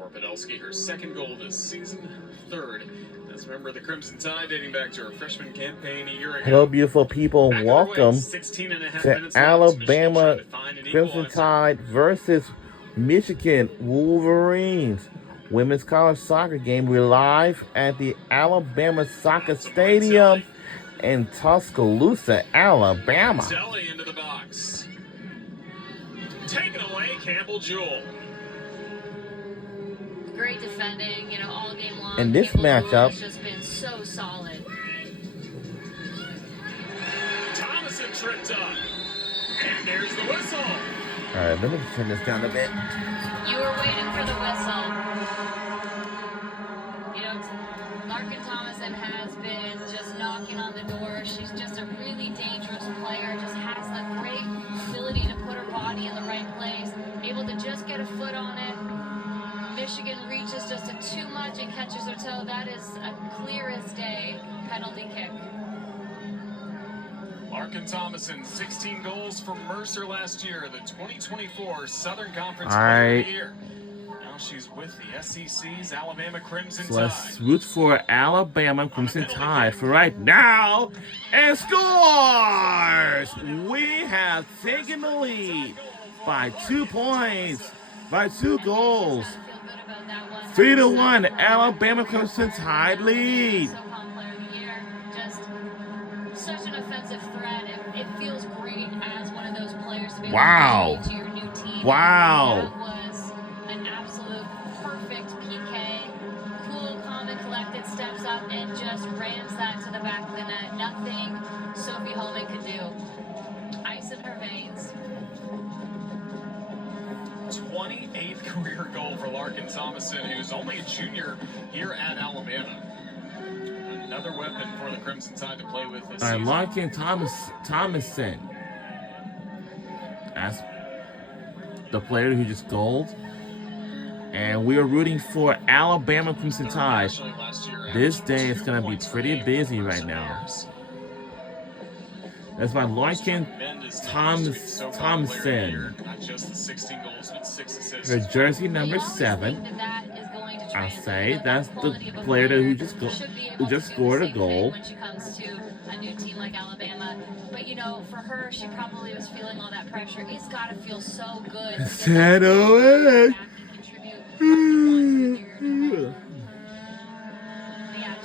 For Podolsky, her second goal this season, her third as a member of the Crimson Tide, dating back to her freshman campaign a year ago. Hello, beautiful people. Back Welcome 16 and a half to minutes left. Alabama Michigan trying to find an Crimson equalizer. Tide versus Michigan Wolverines. Women's college soccer game. We're live at the Alabama Soccer Stadium in Tuscaloosa, Alabama. Telly into the box. Taken away, Campbell Jewell. Great defending, all game long. In this matchup, has just been so solid. Thomason tripped up. And there's the whistle. All right, let me turn this down a bit. You were waiting for the whistle. Larkin Thomason has been just knocking on the door. She's just a really dangerous player. Just has a great ability to put her body in the right place. Able to just get a foot on it. Michigan reaches just too much and catches her toe. That is a clear as day penalty kick. Larkin Thomason, 16 goals for Mercer last year, the 2024 Southern Conference All Player right. of the Year. Now she's with the SEC's Alabama Crimson So Tide. let's root for Alabama Crimson Tide for right now. And scores! We have taken the lead by 2 points, by 2 goals. 3-1, Alabama Crimson Tide lead. Such an offensive threat. It feels great as one of those players to be Wow. able to your new team. Wow. That was an absolute perfect PK. Cool, calm, and collected, steps up and just rams that to the back of the net. Nothing Sophie Holman could do. Ice in her veins. 28th career goal for Larkin Thomason, who's only a junior here at Alabama. Another weapon for the Crimson Tide to play with this season. Larkin Thomason. That's the player who just goaled. And we are rooting for Alabama Crimson Tide. This day is going to be pretty busy right now. That's by Larkin Thomason. Her jersey number 7. I'll say that's the player who just scored a goal. When she comes to a new team like Alabama, but for her, she probably was feeling all that pressure. It's got to feel so good. Yeah,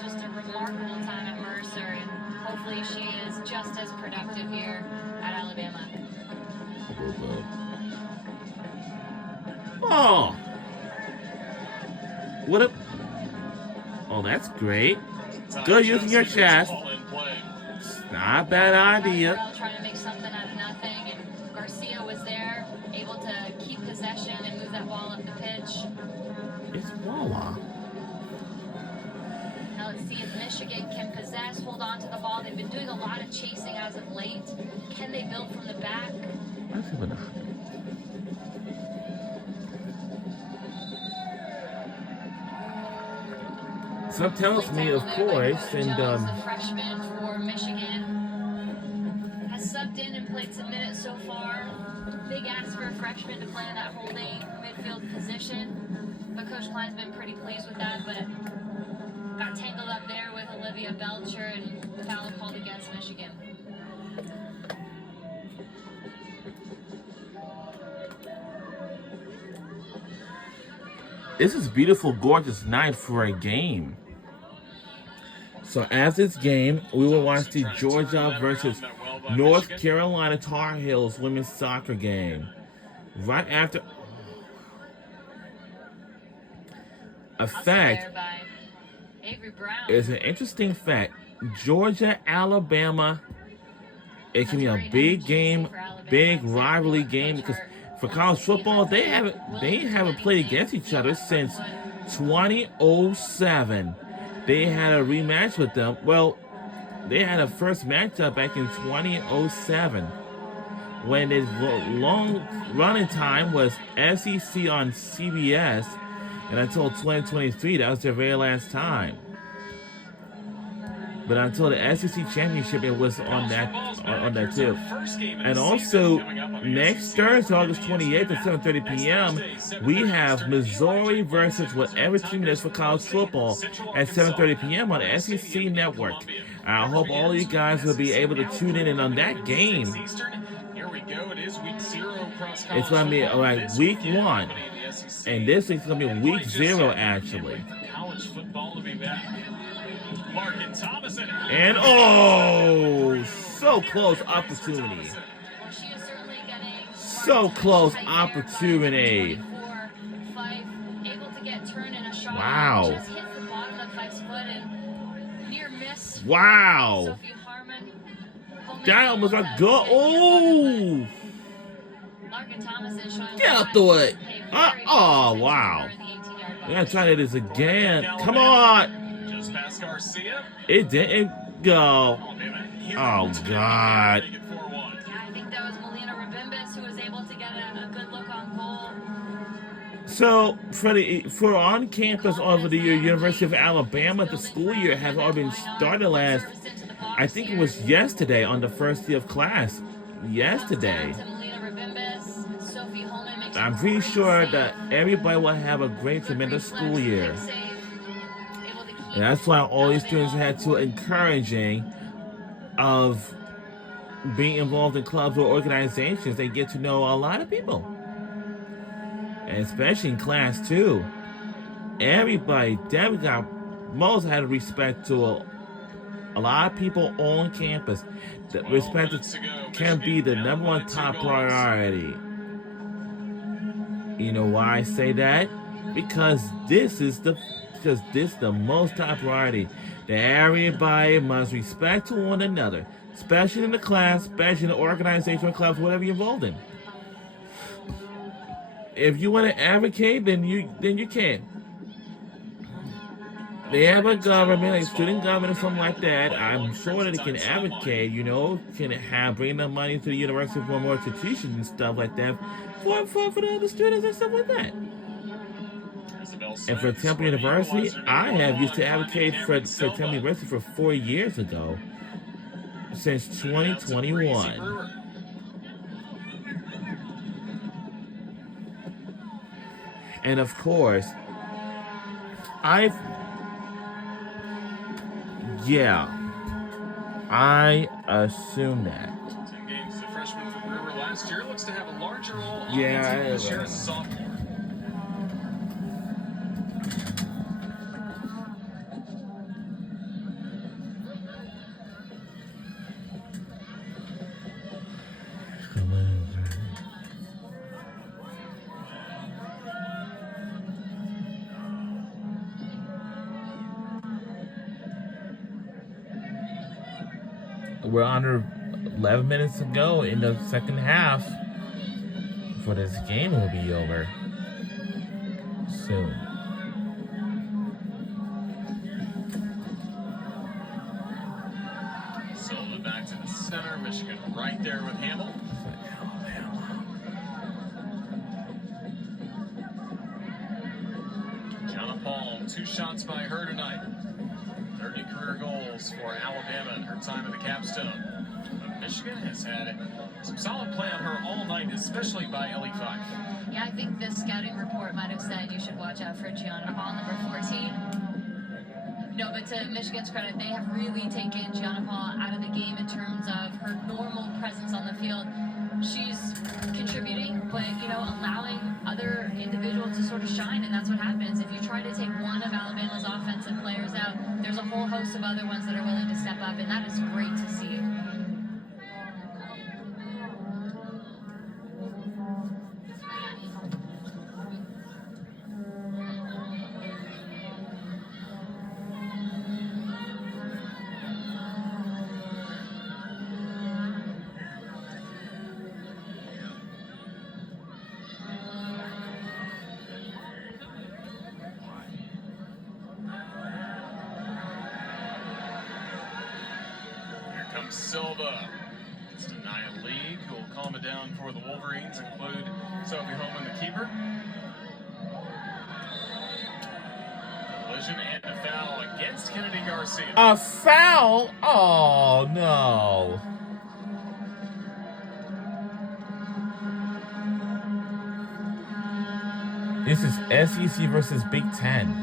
just a remarkable time at Mercer, and hopefully she is just as productive here at Alabama. Oh! What a... Oh, that's great. Good using your chest. Not a bad idea. Trying to make something out of nothing, and Garcia was there, able to keep possession and move that ball up the pitch. It's Wawa. Now let's see if Michigan can possess, hold on to the ball. They've been doing a lot of chasing as of late. Can they build from the back? Some tells me, of course, and the freshman for Michigan has subbed in and played some minutes so far. Big ask for a freshman to play in that holding midfield position, but Coach Klein's been pretty pleased with that. But got tangled up there with Olivia Belcher and foul called against Michigan. This is a beautiful, gorgeous night for a game. So as this game, we will watch the Georgia versus North Carolina Tar Heels women's soccer game. Right after... A fact is an interesting fact. Georgia, Alabama, it can be a big game, big rivalry game, because for college football, they haven't played against each other since 2007. They had a rematch with them. Well, they had a first matchup back in 2007 when the long running time was SEC on CBS, and until 2023, that was their very last time. But until the SEC championship, it was on that too. And also next Thursday, August 28th at 7:30 p.m., we have Missouri versus whatever team it is for college football at 7:30 p.m. on the SEC Network. I hope all of you guys will be able to tune in and on that game. It's going to be week 1. And this week's going to be week 0, actually. And so close opportunity. So close opportunity. Wow. Wow. That almost got good. Oh. Get out the way. Oh, wow. We gotta try this again. Come on. It didn't go. Oh, God. Yeah, I think that was Melina Rabimbis who was able to get a good look on goal. So, for on campus over the University of Alabama, the school year has already been started last, I think it was yesterday on the first day of class. Yesterday. I'm pretty sure that everybody will have a great, tremendous school year. And that's why all these students had to encouraging of being involved in clubs or organizations. They get to know a lot of people. And especially in class too. Everybody definitely most had respect to a lot of people on campus. That respect can be the #1 top priority. You know why I say that? Because this is the most top priority. That everybody must respect to one another, especially in the class, especially in the organizational clubs, whatever you're involved in. If you want to advocate, then you can. They have a government, like student government or something like that. I'm sure that they can advocate, can bring the money to the university for more institutions and stuff like that for the other students and stuff like that. And for Temple University, I have used to advocate for Temple University for 4 years ago, since 2021. And of course, I assume that. 10 games as a freshman for Brewer last year, looks to have a larger role this year as a sophomore. We're under 11 minutes to go in the second half for this game will be over soon. Silva back to the center. Michigan right there with Hamill. Gianna Palm, 2 shots by her tonight. 30 career goals for Alabama in her time at the capstone. But Michigan has had some solid play on her all night, especially by Ellie Fife. Yeah, I think this scouting report might have said you should watch out for Gianna Paul, number 14. No, but to Michigan's credit, they have really taken Gianna Paul out of the game in terms of her normal presence on the field. She's contributing, but, allowing other individuals to sort of shine, and that's what happens. If you try to take one of Alabama's offensive players out, there's a whole host of other ones that are willing to step up, and that is great to see. Silva. It's Nia League, who will calm it down for the Wolverines, include Sophie Holman, the keeper. Collision and a foul again. against Kennedy Garcia. A foul? Oh, no. This is SEC versus Big Ten.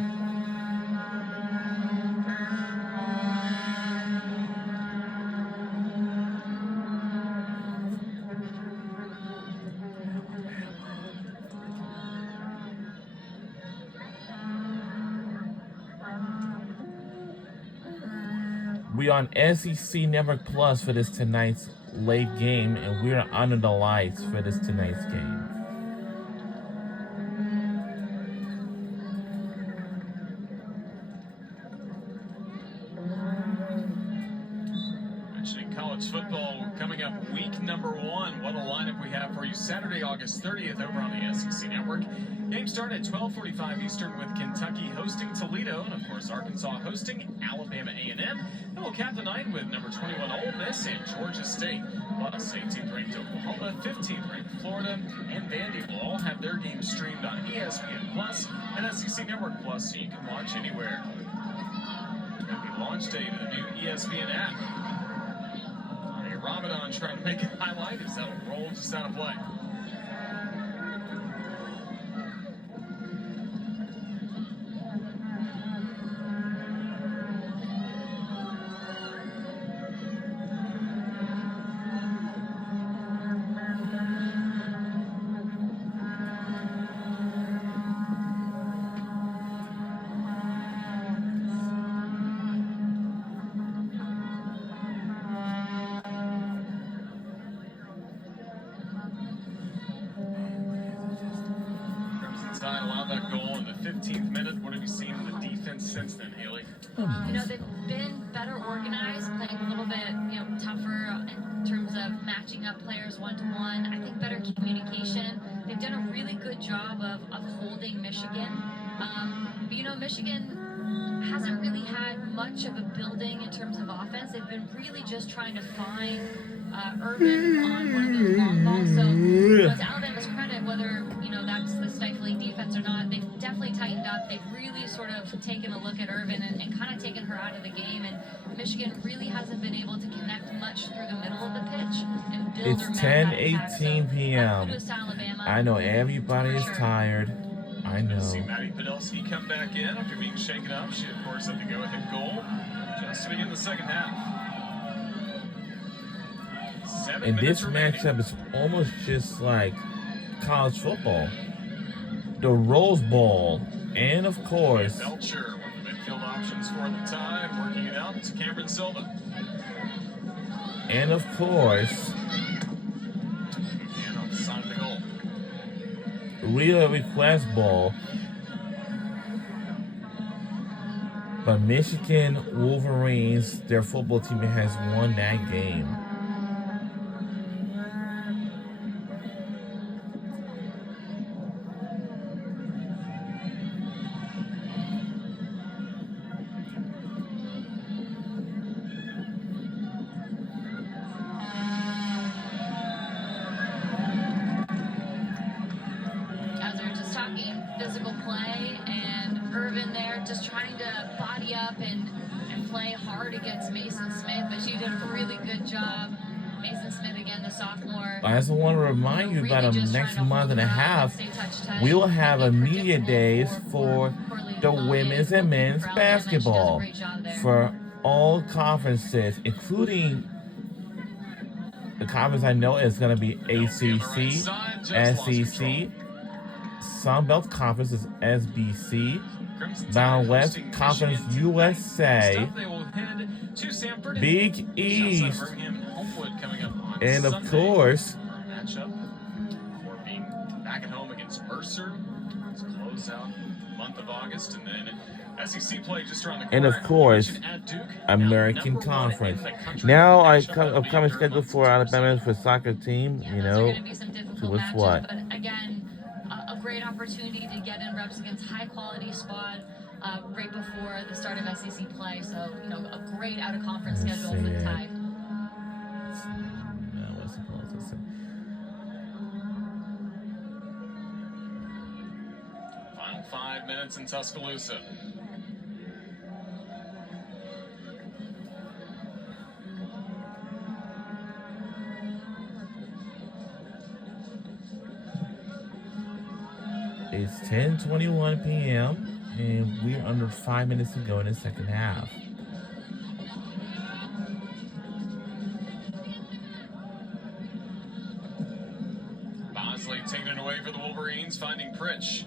We on SEC Network Plus for this tonight's late game, and we're under the lights for this tonight's game. Mentioning college football coming up week number 1. What a lineup we have for you Saturday, August 30th over on the SEC Network. Game start at 12:45 Eastern with Kentucky hosting Toledo, and of course Arkansas hosting Alabama A&M. And we'll cap the night with number 21 Ole Miss and Georgia State, plus 18th ranked Oklahoma, 15th ranked Florida, and Vandy will all have their games streamed on ESPN Plus and SEC Network Plus, so you can watch anywhere. It's going to be launch day to the new ESPN app. Ramadan trying to make a highlight as that'll roll just out of play. Allowed that goal in the 15th minute. What have you seen in the defense since then, Haley? You know, they've been better organized, playing a little bit, tougher in terms of matching up players one-to-one. I think better communication. They've done a really good job of holding Michigan. But, Michigan hasn't really had much of a building in terms of offense. They've been really just trying to find Irvin on one of those long balls. So, to Alabama's credit, whether, that's the stifling defense or not, they've definitely tightened up. They've really sort of taken a look at Irvin and kind of taken her out of the game. And Michigan really hasn't been able to connect much through the middle of the pitch and build It's 10:18 p.m. I know everybody is tired. I know. See Maddie Podolsky come back in after being shaken up. She, of course, had the go-ahead goal just to begin the second half. And this matchup is almost just like college football. The Rose Bowl. And, of course, Belcher, one of the midfield options for the Tide, working it out to Cameron Silva. And, of course, and on the side of the goal. Real Request Bowl. But Michigan Wolverines, their football team, has won that game. Physical play, and Irvin there just trying to body up and play hard against Mason Smith, but she did a really good job. Mason Smith again, the sophomore. I just want to remind you about the next month and a half, we will have a media days for the women's and men's basketball for all conferences, including the conference I know is going to be ACC, SEC, Sunbelt Conference is SBC, Mountain West Conference USA, Big East, and of course, being back at home against Mercer. Let's close out month of August, and then SEC play just around the corner. and of course, American Conference. Now, upcoming schedule for Alabama for soccer team, what's what? But again, a great opportunity to get in reps against high-quality squad right before the start of SEC play. So, a great out-of-conference schedule for the Tide. Final 5 minutes in Tuscaloosa. 10:21 p.m. and we're under 5 minutes to go in the second half. Bosley taking it away for the Wolverines, finding Pritch.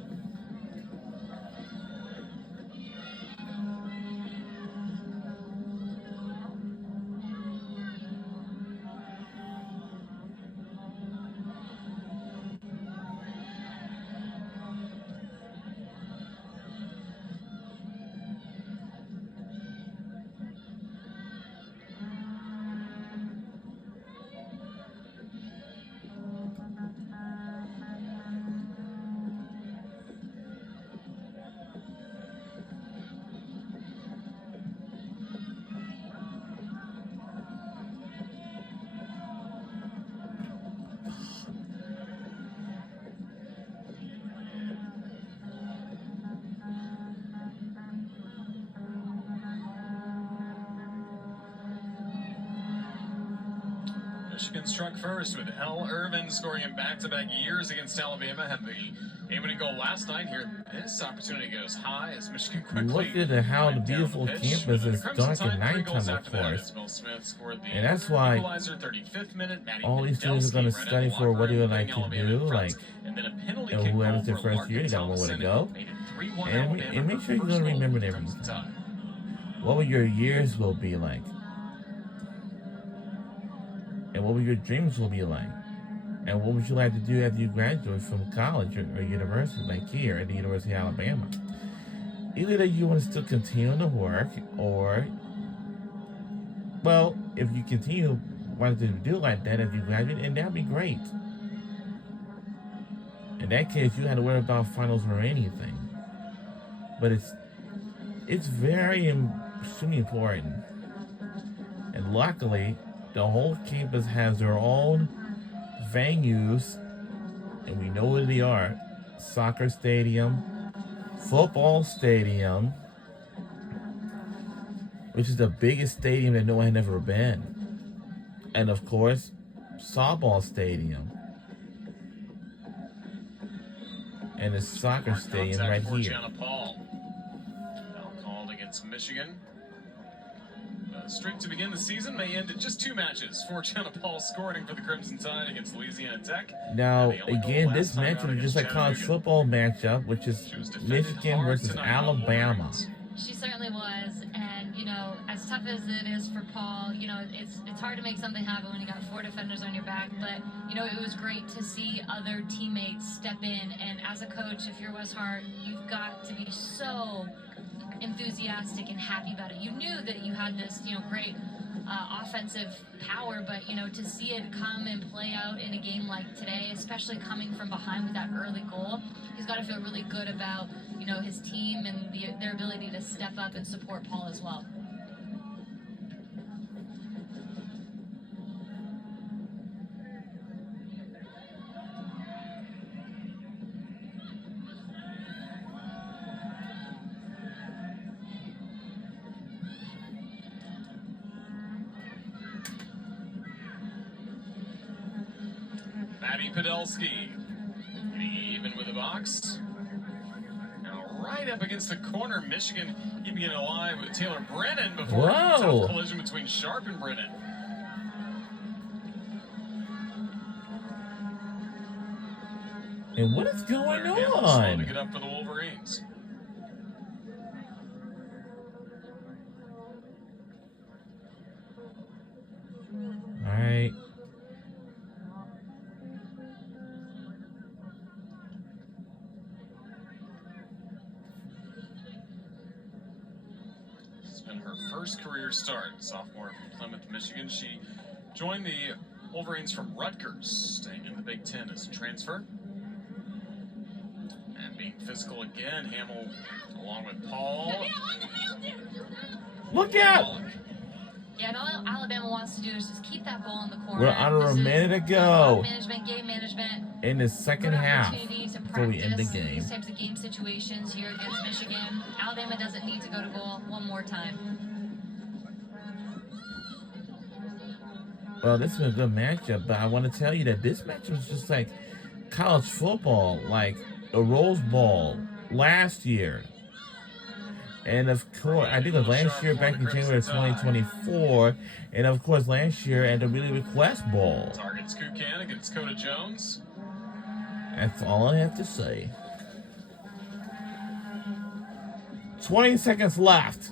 Michigan struck first with L. Irvin scoring in back-to-back years against Alabama. Had the aiming goal last night here. This opportunity goes high as Michigan quickly. Look at how the beautiful campus is dark at nighttime, of course. And that's why all these students are going to study for what they would like to do. Like, and whoever's their first year, they got nowhere to go. And make sure you're going to remember everything. What will your years will be like? And what will your dreams will be like? And what would you like to do after you graduate from college or university, like here at the University of Alabama? Either that you want to still continue to work, or, well, if you continue wanting to do like that as you graduate, and that'd be great. In that case, you had to worry about finals or anything. But it's very extremely important. And luckily, the whole campus has their own venues, and we know what they are: soccer stadium, football stadium, which is the biggest stadium that no one had ever been, and of course, softball stadium, and the soccer stadium right here. Paul. Now called against Michigan. The streak to begin the season may end at just 2 matches. Gianna Paul scoring for the Crimson Tide against Louisiana Tech. Now, again, this matchup is just like college football matchup, which is Michigan versus Alabama. She certainly was, and you know, as tough as it is for Paul, you know, it's hard to make something happen when you got 4 defenders on your back. But you know, it was great to see other teammates step in. And as a coach, if you're West Hart, you've got to be so enthusiastic and happy about it. You knew that you had this, you know, great offensive power, but you know, to see it come and play out in a game like today, especially coming from behind with that early goal, he's got to feel really good about, you know, his team and their ability to step up and support Paul as well. Maddie Podolsky even with the box. Now right up against the corner, Michigan keeping it alive with Taylor Brennan before a tough collision between Sharp and Brennan. And what is going on? To get up for the Wolverines. All right. First career start, sophomore from Plymouth, Michigan. She joined the Wolverines from Rutgers, staying in the Big Ten as a transfer. And being physical again, Hamill along with Paul. Look out! Yeah, and all Alabama wants to do is just keep that ball in the corner. We're under a minute to go. Management, game management. In the second half, before we end the game. These types of game situations here against Michigan. Alabama doesn't need to go to goal one more time. Well, this is a good matchup, but I want to tell you that this matchup is just like college football. Like, a Rose Bowl last year. And of course, I think it was last year back in January of 2024. And of course, last year at the Really Request Bowl. Targets Kukan against Coda Jones. That's all I have to say. 20 seconds left.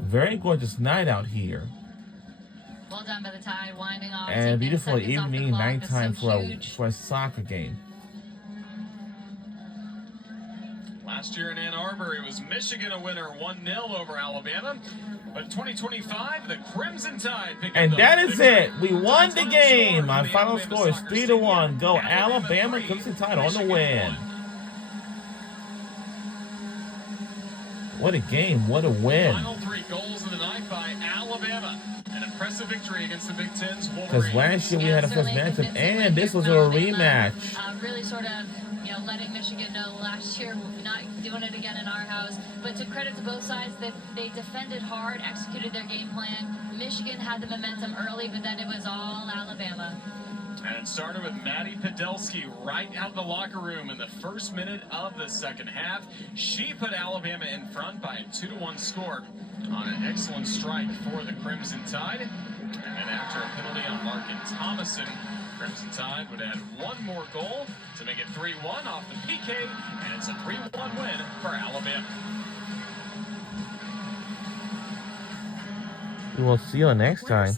Very gorgeous night out here. Well done by the Tide, winding off. And taking beautiful seconds off the evening, clock. nighttime That's so for huge. a soccer game. Last year in Ann Arbor, it was Michigan a winner 1-0 over Alabama. But 2025, the Crimson Tide picked And up that the is victory. it. We won the game. My The final Alabama score is Soccer 3-1. Go Stadium. Alabama 3, Crimson Tide on the Michigan win. 1. What a game. What a win. Final 3 goals of the night by Alabama. An impressive victory against the Big Ten's Because Wolverines. last year we had a first matchup, and this was a rematch. Really sort of, letting Michigan know last year we're not doing it again in our house. But to credit to both sides, they defended hard, executed their game plan. Michigan had the momentum early, but then it was all Alabama. And it started with Maddie Podolsky right out of the locker room in the first minute of the second half. She put Alabama in front by a 2-1 score on an excellent strike for the Crimson Tide. And then after a penalty on Larkin Thomason, Crimson Tide would add one more goal to make it 3-1 off the PK, and it's a 3-1 win for Alabama. We will see you next time.